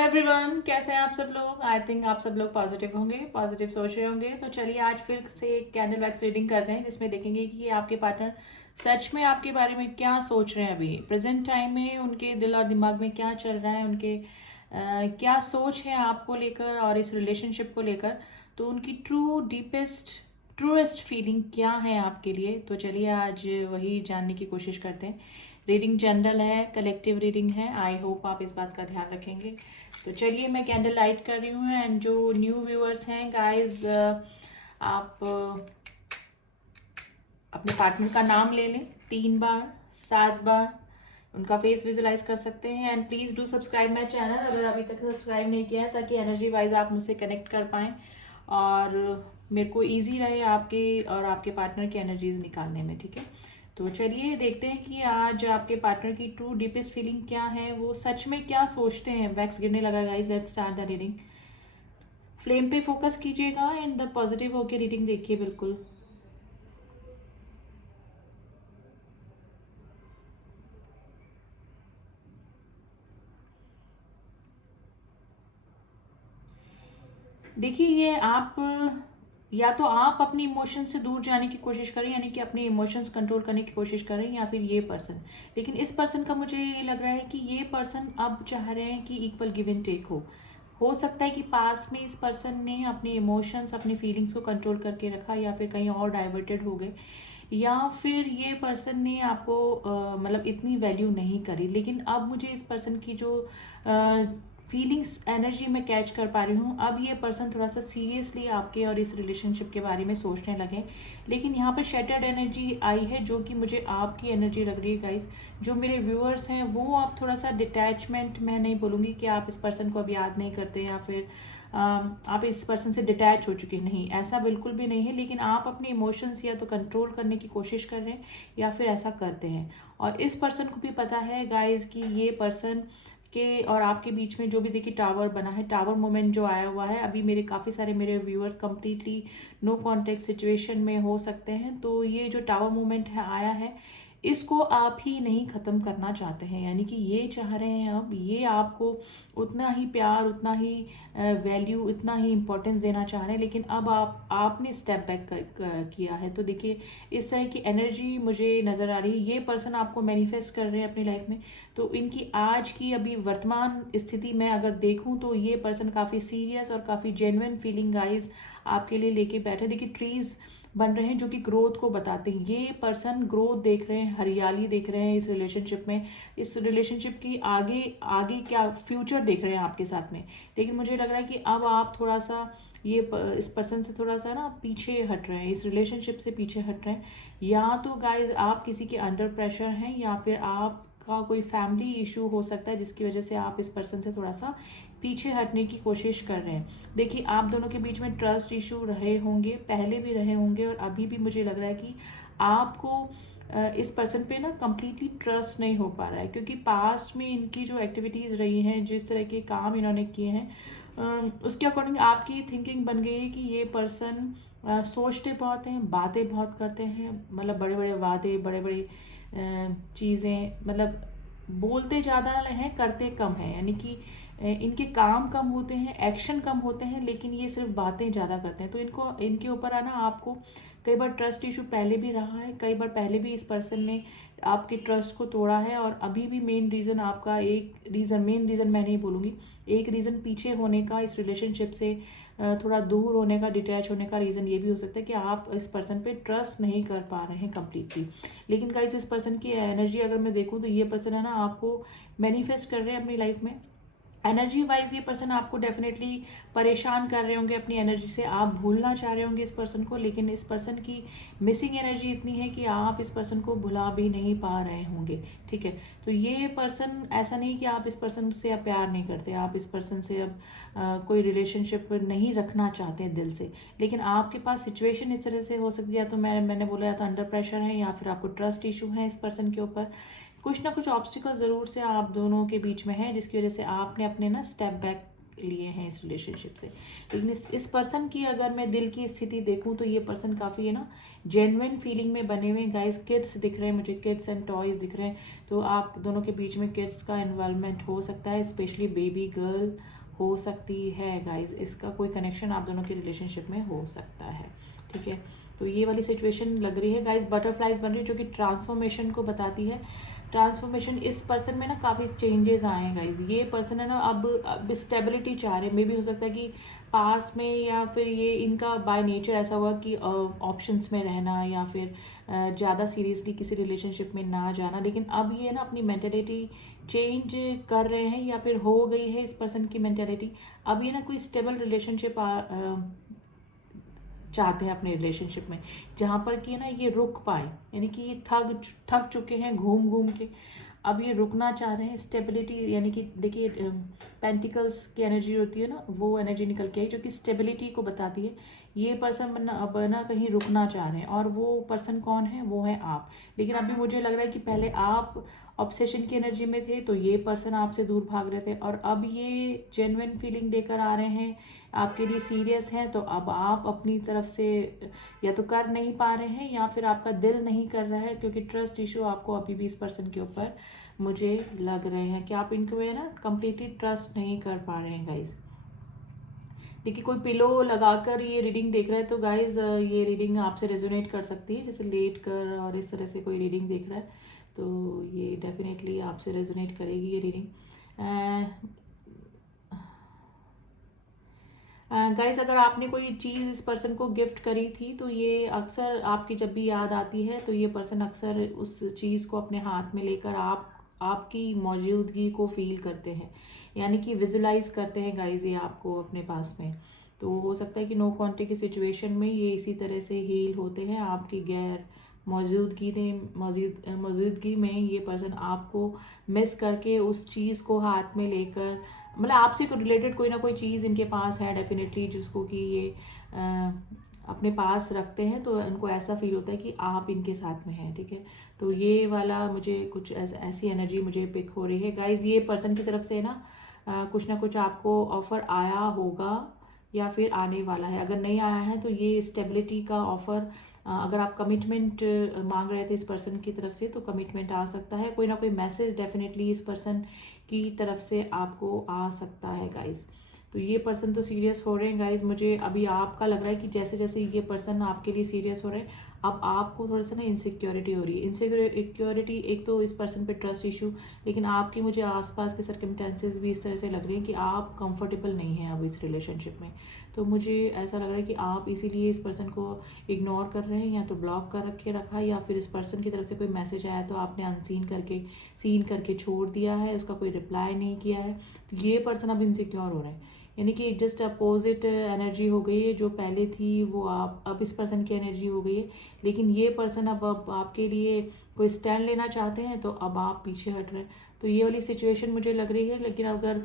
Everyone, कैसे हैं आप सब लोग। आई थिंक आप सब लोग पॉजिटिव होंगे, पॉजिटिव सोच रहे होंगे। तो चलिए आज फिर से एक कैंडल वैक्स रीडिंग करते हैं जिसमें देखेंगे कि आपके पार्टनर सच में आपके बारे में क्या सोच रहे हैं। अभी प्रेजेंट टाइम में उनके दिल और दिमाग में क्या चल रहा है, उनके क्या सोच है आपको लेकर और इस रिलेशनशिप को लेकर। तो उनकी ट्रूएस्ट फीलिंग क्या है आपके लिए। तो चलिए आज वही जानने की कोशिश करते हैं। रीडिंग जनरल है, कलेक्टिव रीडिंग है। आई होप आप इस बात का ध्यान रखेंगे। तो चलिए मैं कैंडल लाइट कर रही हूँ। एंड जो न्यू व्यूअर्स हैं गाइस, आप अपने पार्टनर का नाम ले लें 3 बार, 7 बार, उनका फेस विजुलाइज कर सकते हैं। And please do subscribe my channel अगर अभी तक सब्सक्राइब नहीं किया है, ताकि एनर्जी वाइज आप मुझसे कनेक्ट कर पाएँ और मेरे को ईजी रहे आपके और आपके पार्टनर की एनर्जीज निकालने में। ठीक है, तो चलिए देखते हैं कि आज आपके पार्टनर की ट्रू डीपेस्ट फीलिंग क्या है, वो सच में क्या सोचते हैं। वैक्स गिरने लगा guys, let's start the reading. Flame पे फोकस कीजिएगा एंड द पॉजिटिव होके रीडिंग देखिए बिल्कुल। देखिए ये आप, या तो आप अपनी इमोशंस से दूर जाने की कोशिश करें, यानी कि अपने इमोशंस कंट्रोल करने की कोशिश करें, या फिर ये पर्सन। लेकिन इस पर्सन का मुझे ये लग रहा है कि ये पर्सन अब चाह रहे हैं कि इक्वल गिव एंड टेक हो सकता है कि पास में इस पर्सन ने अपने इमोशंस, अपनी फीलिंग्स को कंट्रोल करके रखा, या फिर कहीं और डाइवर्टेड हो गए, या फिर ये पर्सन ने आपको मतलब इतनी वैल्यू नहीं करी। लेकिन अब मुझे इस पर्सन की जो फीलिंग्स, एनर्जी में कैच कर पा रही हूँ, अब ये पर्सन थोड़ा सा सीरियसली आपके और इस रिलेशनशिप के बारे में सोचने लगे। लेकिन यहाँ पर शेटर्ड एनर्जी आई है, जो कि मुझे आपकी एनर्जी लग रही है गाइज। जो मेरे व्यूअर्स हैं वो आप थोड़ा सा डिटैचमेंट, मैं नहीं बोलूँगी कि आप इस पर्सन को अब याद नहीं करते या फिर आप इस पर्सन से डिटैच हो चुके, नहीं, ऐसा बिल्कुल भी नहीं है। लेकिन आप अपने इमोशंस या तो कंट्रोल करने की कोशिश कर रहे हैं या फिर ऐसा करते हैं। और इस पर्सन को भी पता है गाइज कि ये पर्सन के और आपके बीच में जो भी देखिए टावर बना है, टावर मोमेंट जो आया हुआ है। अभी मेरे काफ़ी सारे मेरे viewers completely no contact situation में हो सकते हैं। तो ये जो टावर मोमेंट है आया है, इसको आप ही नहीं ख़त्म करना चाहते हैं, यानी कि ये चाह रहे हैं अब ये आपको उतना ही प्यार, उतना ही वैल्यू, इतना ही इम्पोर्टेंस देना चाह रहे हैं। लेकिन अब आपने स्टेप बैक किया है। तो देखिए इस तरह की एनर्जी मुझे नज़र आ रही है। ये पर्सन आपको मैनिफेस्ट कर रहे हैं अपनी लाइफ में। तो इनकी आज की अभी वर्तमान स्थिति में अगर देखूं तो ये पर्सन काफ़ी सीरियस और काफ़ी जेन्युइन फीलिंग गाइज आपके लिए लेके बैठे। देखिए ट्रीज बन रहे हैं जो कि ग्रोथ को बताते हैं। ये पर्सन ग्रोथ देख रहे हैं, हरियाली देख रहे हैं इस रिलेशनशिप में, इस रिलेशनशिप की आगे आगे क्या फ्यूचर देख रहे हैं आपके साथ में। लेकिन मुझे लग रहा है कि अब आप थोड़ा सा इस पर्सन से थोड़ा सा ना पीछे हट रहे हैं, इस रिलेशनशिप से पीछे हट रहे हैं। या तो गाइज आप किसी के अंडर प्रेशर हैं, या फिर आपका कोई फैमिली इशू हो सकता है जिसकी वजह से आप इस पर्सन से थोड़ा सा पीछे हटने की कोशिश कर रहे हैं। देखिए आप दोनों के बीच में ट्रस्ट इशू रहे होंगे, पहले भी रहे होंगे, और अभी भी मुझे लग रहा है कि आपको इस पर्सन पे ना कम्प्लीटली ट्रस्ट नहीं हो पा रहा है, क्योंकि पास्ट में इनकी जो एक्टिविटीज़ रही हैं, जिस तरह के काम इन्होंने किए हैं, उसके अकॉर्डिंग आपकी थिंकिंग बन गई है कि ये पर्सन सोचते बहुत हैं, बातें बहुत करते हैं, मतलब बड़े बड़े वादे, बड़े बड़े चीज़ें, मतलब बोलते ज़्यादा हैं करते कम हैं। यानी कि इनके काम कम होते हैं, एक्शन कम होते हैं, लेकिन ये सिर्फ बातें ज़्यादा करते हैं। तो इनके ऊपर है ना, आपको कई बार ट्रस्ट इशू पहले भी रहा है, कई बार पहले भी इस पर्सन ने आपके ट्रस्ट को तोड़ा है। और अभी भी मेन रीज़न आपका, मेन रीज़न मैं नहीं बोलूँगी, एक रीज़न पीछे होने का, इस रिलेशनशिप से थोड़ा दूर होने का, डिटैच होने का रीज़न ये भी हो सकता है कि आप इस पर्सन पे ट्रस्ट नहीं कर पा रहे हैं कम्प्लीटली। लेकिन गाइस इस पर्सन की एनर्जी अगर मैं देखूँ तो ये पर्सन है ना आपको मैनिफेस्ट कर रहे हैं अपनी लाइफ में। एनर्जी वाइज ये पर्सन आपको डेफिनेटली परेशान कर रहे होंगे अपनी एनर्जी से, आप भूलना चाह रहे होंगे इस पर्सन को। लेकिन इस पर्सन की मिसिंग एनर्जी इतनी है कि आप इस पर्सन को भुला भी नहीं पा रहे होंगे। ठीक है, तो ये पर्सन, ऐसा नहीं कि आप इस पर्सन से अब प्यार नहीं करते, आप इस पर्सन से अब कोई रिलेशनशिप नहीं रखना चाहते हैं दिल से। लेकिन आपके पास सिचुएशन इस तरह से हो सकती है, या तो मैंने बोला, या तो अंडर प्रेशर है, या फिर आपको ट्रस्ट इशू है इस पर्सन के ऊपर। कुछ ना कुछ ऑब्स्टिकल ज़रूर से आप दोनों के बीच में है, जिसकी वजह से आपने अपने ना स्टेप बैक लिए हैं इस रिलेशनशिप से। लेकिन इस पर्सन की अगर मैं दिल की स्थिति देखूं तो ये पर्सन काफ़ी है ना जेन्युइन फीलिंग में बने हुए हैं गाइस। किड्स दिख रहे हैं मुझे, किड्स एंड टॉयज दिख रहे हैं, तो आप दोनों के बीच में किड्स का इन्वॉल्वमेंट हो सकता है, स्पेशली बेबी गर्ल हो सकती है गाइस। इसका कोई कनेक्शन आप दोनों के रिलेशनशिप में हो सकता है, ठीक है। तो ये वाली सिचुएशन लग रही है गाइस। बटरफ्लाइज बन रही है जो कि ट्रांसफॉर्मेशन को बताती है। ट्रांसफॉर्मेशन इस पर्सन में ना काफ़ी चेंजेस आए हैं गाइज। ये पर्सन है ना अब स्टेबिलिटी चाह रहे हैं। मे भी हो सकता है कि पास में या फिर ये इनका बाय नेचर ऐसा होगा कि ऑप्शंस में रहना या फिर ज़्यादा सीरियसली किसी रिलेशनशिप में ना जाना। लेकिन अब ये ना अपनी मेंटेलिटी चेंज कर रहे हैं या फिर हो गई है इस पर्सन की मेंटेलिटी। अब ये ना कोई स्टेबल रिलेशनशिप चाहते हैं अपने रिलेशनशिप में, जहाँ पर कि ना ये रुक पाए, यानी कि ये थक चुके हैं घूम घूम के, अब ये रुकना चाह रहे हैं। स्टेबिलिटी यानी कि देखिए पेंटिकल्स की एनर्जी होती है ना, वो एनर्जी निकल के आई जो कि स्टेबिलिटी को बताती है। ये पर्सन अब ना कहीं रुकना चाह रहे हैं, और वो पर्सन कौन है? वो है आप। लेकिन अभी मुझे लग रहा है कि पहले आप ऑब्सेशन की एनर्जी में थे तो ये पर्सन आपसे दूर भाग रहे थे, और अब ये जेन्युइन फीलिंग लेकर आ रहे हैं, आपके लिए सीरियस हैं। तो अब आप अपनी तरफ से या तो कर नहीं पा रहे हैं या फिर आपका दिल नहीं कर रहा है, क्योंकि ट्रस्ट इशू आपको अभी भी इस पर्सन के ऊपर मुझे लग रहे हैं कि आप इनको है ना कंप्लीटली ट्रस्ट नहीं कर पा रहे हैं गाइज। देखिए कोई पिलो लगाकर ये रीडिंग देख रहा है तो गाइज ये रीडिंग आपसे रेजोनेट कर सकती है, जैसे लेट कर और इस तरह से कोई रीडिंग देख रहा है तो ये डेफिनेटली आपसे रेजोनेट करेगी ये रीडिंग। गाइज अगर आपने कोई चीज़ इस पर्सन को गिफ्ट करी थी तो ये अक्सर आपकी जब भी याद आती है तो ये पर्सन अक्सर उस चीज़ को अपने हाथ में लेकर आपकी मौजूदगी को फील करते हैं, यानी कि विजुलाइज करते हैं गाइज ये आपको अपने पास में। तो हो सकता है कि नो कॉन्टेक्ट की सिचुएशन में ये इसी तरह से हील होते हैं। आपकी गैर मौजूदगी में ये पर्सन आपको मिस करके उस चीज़ को हाथ में लेकर, मतलब आपसे को रिलेटेड कोई ना कोई चीज़ इनके पास है डेफिनेटली, जिसको कि ये अपने पास रखते हैं, तो इनको ऐसा फील होता है कि आप इनके साथ में हैं, ठीक है। तो ये वाला मुझे कुछ ऐसी एनर्जी मुझे पिक हो रही है गाइज। ये पर्सन की तरफ से ना कुछ आपको ऑफर आया होगा या फिर आने वाला है। अगर नहीं आया है तो ये स्टेबिलिटी का ऑफर, अगर आप कमिटमेंट मांग रहे थे इस पर्सन की तरफ से तो कमिटमेंट आ सकता है। कोई ना कोई मैसेज डेफिनेटली इस पर्सन की तरफ से आपको आ सकता है गाइज। तो ये पर्सन तो सीरियस हो रहे हैं गाइज। मुझे अभी आपका लग रहा है कि जैसे जैसे ये पर्सन आपके लिए सीरियस हो रहे हैं, अब आपको थोड़ा सा ना इनसिक्योरिटी हो रही है। इनसिक्योरिटी एक तो इस पर्सन पे ट्रस्ट इशू, लेकिन आपकी मुझे आसपास के सर्कमस्टेंसेस भी इस तरह से लग रहे हैं कि आप कंफर्टेबल नहीं हैं अब इस रिलेशनशिप में। तो मुझे ऐसा लग रहा है कि आप इसीलिए इस पर्सन को इग्नोर कर रहे हैं, या तो ब्लॉक कर रखा है, या फिर इस पर्सन की तरफ से कोई मैसेज आया तो आपने सीन करके छोड़ दिया है, उसका कोई रिप्लाई नहीं किया है। तो ये पर्सन अब इनसिक्योर हो रहे हैं, यानी कि जस्ट अपोजिट एनर्जी हो गई है। जो पहले थी वो आप अब इस पर्सन की एनर्जी हो गई है। लेकिन ये पर्सन अब आपके लिए कोई स्टैंड लेना चाहते हैं तो अब आप पीछे हट रहे हैं। तो ये वाली सिचुएशन मुझे लग रही है। लेकिन अगर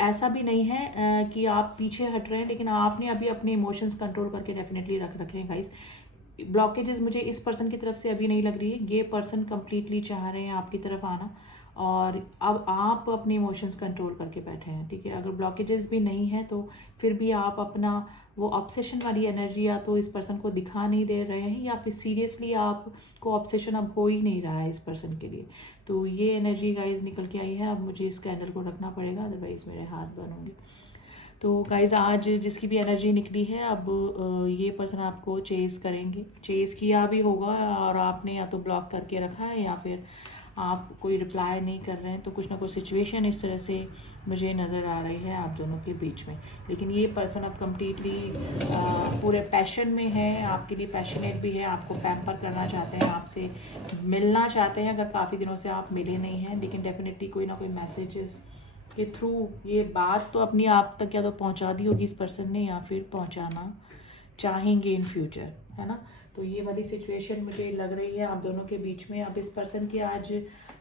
ऐसा भी नहीं है कि आप पीछे हट रहे हैं, लेकिन आपने अभी अपने इमोशंस कंट्रोल करके डेफिनेटली रख रखे हैं गाइस। ब्लॉकेजेस मुझे इस पर्सन की तरफ से अभी नहीं लग रही है। ये पर्सन कंप्लीटली चाह रहे हैं आपकी तरफ आना, और अब आप अपने इमोशंस कंट्रोल करके बैठे हैं, ठीक है। अगर ब्लॉकेजेस भी नहीं है तो फिर भी आप अपना वो ऑब्सेशन वाली एनर्जी या तो इस पर्सन को दिखा नहीं दे रहे हैं, या फिर सीरियसली आपको ऑब्सेशन अब हो ही नहीं रहा है इस पर्सन के लिए। तो ये एनर्जी गाइज निकल के आई है। अब मुझे इस कैंडल को रखना पड़ेगा, अदरवाइज मेरे हाथ बर्न होंगे। तो गाइज आज जिसकी भी एनर्जी निकली है, अब ये पर्सन आपको चेज करेंगे, चेज किया भी होगा, और आपने या तो ब्लॉक करके रखा है या फिर आप कोई रिप्लाई नहीं कर रहे हैं। तो कुछ ना कुछ सिचुएशन इस तरह से मुझे नज़र आ रही है आप दोनों के बीच में। लेकिन ये पर्सन अब कम्प्लीटली पूरे पैशन में है, आपके लिए पैशनेट भी है, आपको पैम्पर करना चाहते हैं, आपसे मिलना चाहते हैं। अगर काफ़ी दिनों से आप मिले नहीं हैं, लेकिन डेफिनेटली कोई ना कोई मैसेजेस के थ्रू ये बात तो अपनी आप तक या तो पहुंचा दी होगी इस पर्सन ने, या फिर पहुंचाना चाहेंगे इन फ्यूचर, है ना। तो ये वाली सिचुएशन मुझे लग रही है आप दोनों के बीच में। अब इस पर्सन की आज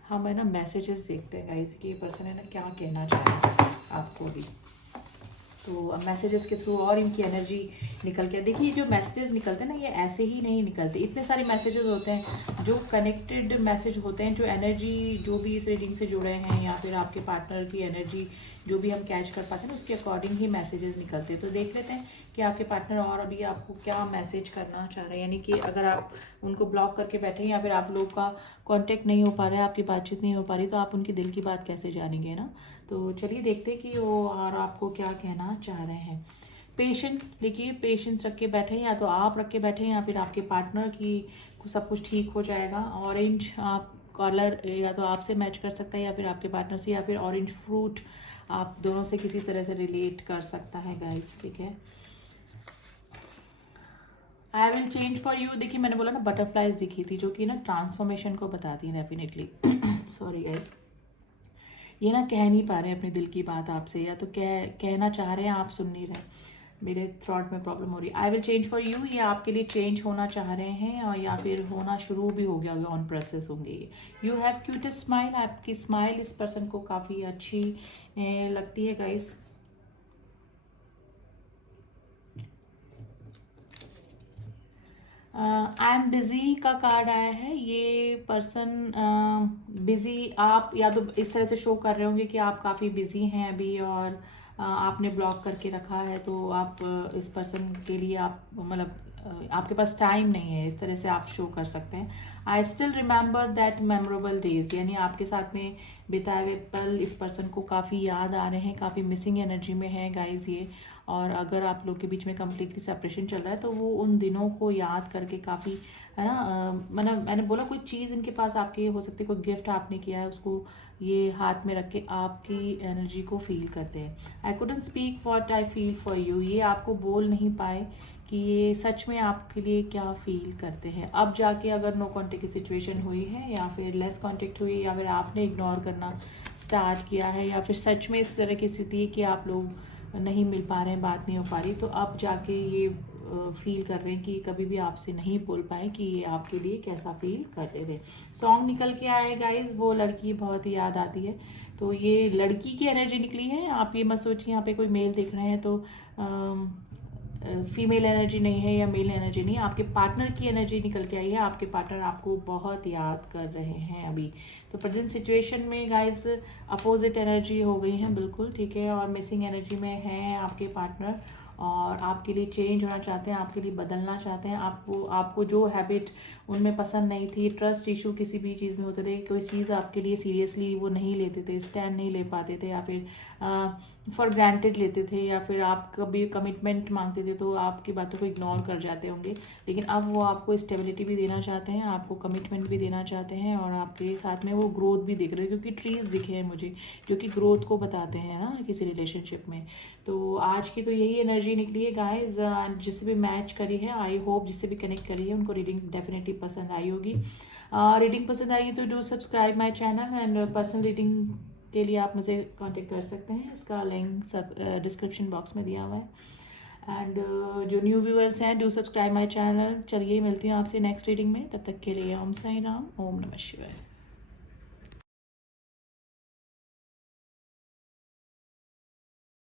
हम है ना मैसेजेस देखते हैं गाइस कि ये पर्सन है ना क्या कहना चाहे आपको भी। तो अब मैसेजेस के थ्रू और इनकी एनर्जी निकल के देखिए, जो मैसेजेस निकलते हैं ना, ये ऐसे ही नहीं निकलते। इतने सारे मैसेजेस होते हैं जो कनेक्टेड मैसेज होते हैं, जो एनर्जी जो भी इस रीडिंग से जुड़े हैं या फिर आपके पार्टनर की एनर्जी जो भी हम कैच कर पाते हैं ना, उसके अकॉर्डिंग ही मैसेजेस निकलते हैं। तो देख लेते हैं कि आपके पार्टनर और अभी आपको क्या मैसेज करना चाह रहे हैं। यानी कि अगर आप उनको ब्लॉक करके बैठे हैं या फिर आप लोग का कांटेक्ट नहीं हो पा रहा है, आपकी बातचीत नहीं हो पा रही, तो आप उनकी दिल की बात कैसे जानेंगे ना। तो चलिए देखते हैं कि वो और आपको क्या कहना चाह रहे हैं। पेशेंट लिखिए, पेशेंस रख के बैठे, या तो आप रख के बैठे या फिर आपके पार्टनर की सब कुछ ठीक हो जाएगा। ऑरेंज आप कलर या तो आपसे मैच कर सकता है या फिर आपके पार्टनर से, या फिर ऑरेंज फ्रूट आप दोनों से किसी तरह से रिलेट कर सकता है गाइस, ठीक है। I will change for you, देखिए मैंने बोला ना बटरफ्लाइज दिखी थी जो कि ना ट्रांसफॉर्मेशन को बताती है डेफिनेटली। सॉरी गाइस, ये ना कह नहीं पा रहे हैं अपने दिल की बात आपसे, या तो कहना चाह रहे हैं, आप सुन नहीं रहे, मेरे थ्रॉट में प्रॉब्लम हो रही है। I will change for you, ये आपके लिए चेंज होना चाह रहे हैं और या फिर होना शुरू भी हो गया होगा, ऑन प्रोसेस होंगे ये। यू हैव क्यूटेस्ट स्माइल, आपकी स्माइल इस पर्सन को काफ़ी अच्छी लगती है गाइस। आई एम बिजी का कार्ड आया है। ये पर्सन बिजी, आप या तो इस तरह से शो कर रहे होंगे कि आप काफ़ी बिजी हैं अभी और आपने ब्लॉक करके रखा है, तो आप इस पर्सन के लिए आप मतलब आपके पास टाइम नहीं है, इस तरह से आप शो कर सकते हैं। I still remember that memorable days, यानी आपके साथ में बिताए हुए पल इस पर्सन को काफ़ी याद आ रहे हैं, काफ़ी मिसिंग एनर्जी में है गाइज ये। और अगर आप लोग के बीच में कम्प्लीटली सेपरेशन चल रहा है तो वो उन दिनों को याद करके काफ़ी, है ना, मतलब मैंने बोला कोई चीज़ इनके पास आपके हो सकती है, कोई गिफ्ट आपने किया है, उसको ये हाथ में रख के आपकी एनर्जी को फील करते हैं। I couldn't speak what I feel for you, ये आपको बोल नहीं पाए कि ये सच में आपके लिए क्या फील करते हैं। अब जाके अगर नो कॉन्टेक्ट की सिचुएशन हुई है या फिर लेस कॉन्टेक्ट हुई है या फिर आपने इग्नोर करना स्टार्ट किया है या फिर सच में इस तरह की स्थिति है कि आप लोग नहीं मिल पा रहे हैं, बात नहीं हो पा रही, तो अब जाके ये फील कर रहे हैं कि कभी भी आपसे नहीं बोल पाए कि ये आपके लिए कैसा फील करते थे। सॉन्ग निकल के आए गाइज, वो लड़की बहुत ही याद आती है, तो ये लड़की की एनर्जी निकली है। आप ये मत सोचिए यहाँ पे कोई मेल दिख रहे हैं तो फीमेल एनर्जी नहीं है या मेल एनर्जी नहीं है, आपके पार्टनर की एनर्जी निकल के आई है। आपके पार्टनर आपको बहुत याद कर रहे हैं अभी, तो प्रेजेंट सिचुएशन में गाइस अपोजिट एनर्जी हो गई है बिल्कुल, ठीक है। और मिसिंग एनर्जी में है आपके पार्टनर और आपके लिए चेंज होना चाहते हैं, आपके लिए बदलना चाहते हैं। आपको जो हैबिट उनमें पसंद नहीं थी, ट्रस्ट इशू किसी भी चीज़ में होते थे, कोई चीज़ आपके लिए सीरियसली वो नहीं लेते थे, स्टैंड नहीं ले पाते थे, या फिर फॉर ग्रांटेड लेते थे, या फिर आप कभी कमिटमेंट मांगते थे तो आपकी बातों को इग्नोर कर जाते होंगे। लेकिन अब वो आपको स्टेबिलिटी भी देना चाहते हैं, आपको कमिटमेंट भी देना चाहते हैं और आपके साथ में वो ग्रोथ भी दिख रही है, क्योंकि ट्रीज दिखे हैं मुझे जो कि ग्रोथ को बताते हैं ना किसी रिलेशनशिप में। तो आज की तो यही एनर्जी निकली है गाइज, जिससे भी मैच करी है, आई होप जिससे भी कनेक्ट करी है उनको रीडिंग डेफिनेटली पसंद आई होगी। रीडिंग पसंद आई तो do subscribe my channel, and personal reading के लिए आप मुझे कांटेक्ट कर सकते हैं, इसका लिंक सब डिस्क्रिप्शन बॉक्स में दिया हुआ है। एंड जो न्यू व्यूअर्स हैं डू सब्सक्राइब माई चैनल। चलिए मिलती हूँ आपसे नेक्स्ट रीडिंग में, तब तक के लिए ओम साई राम, ओम नमः शिवाय।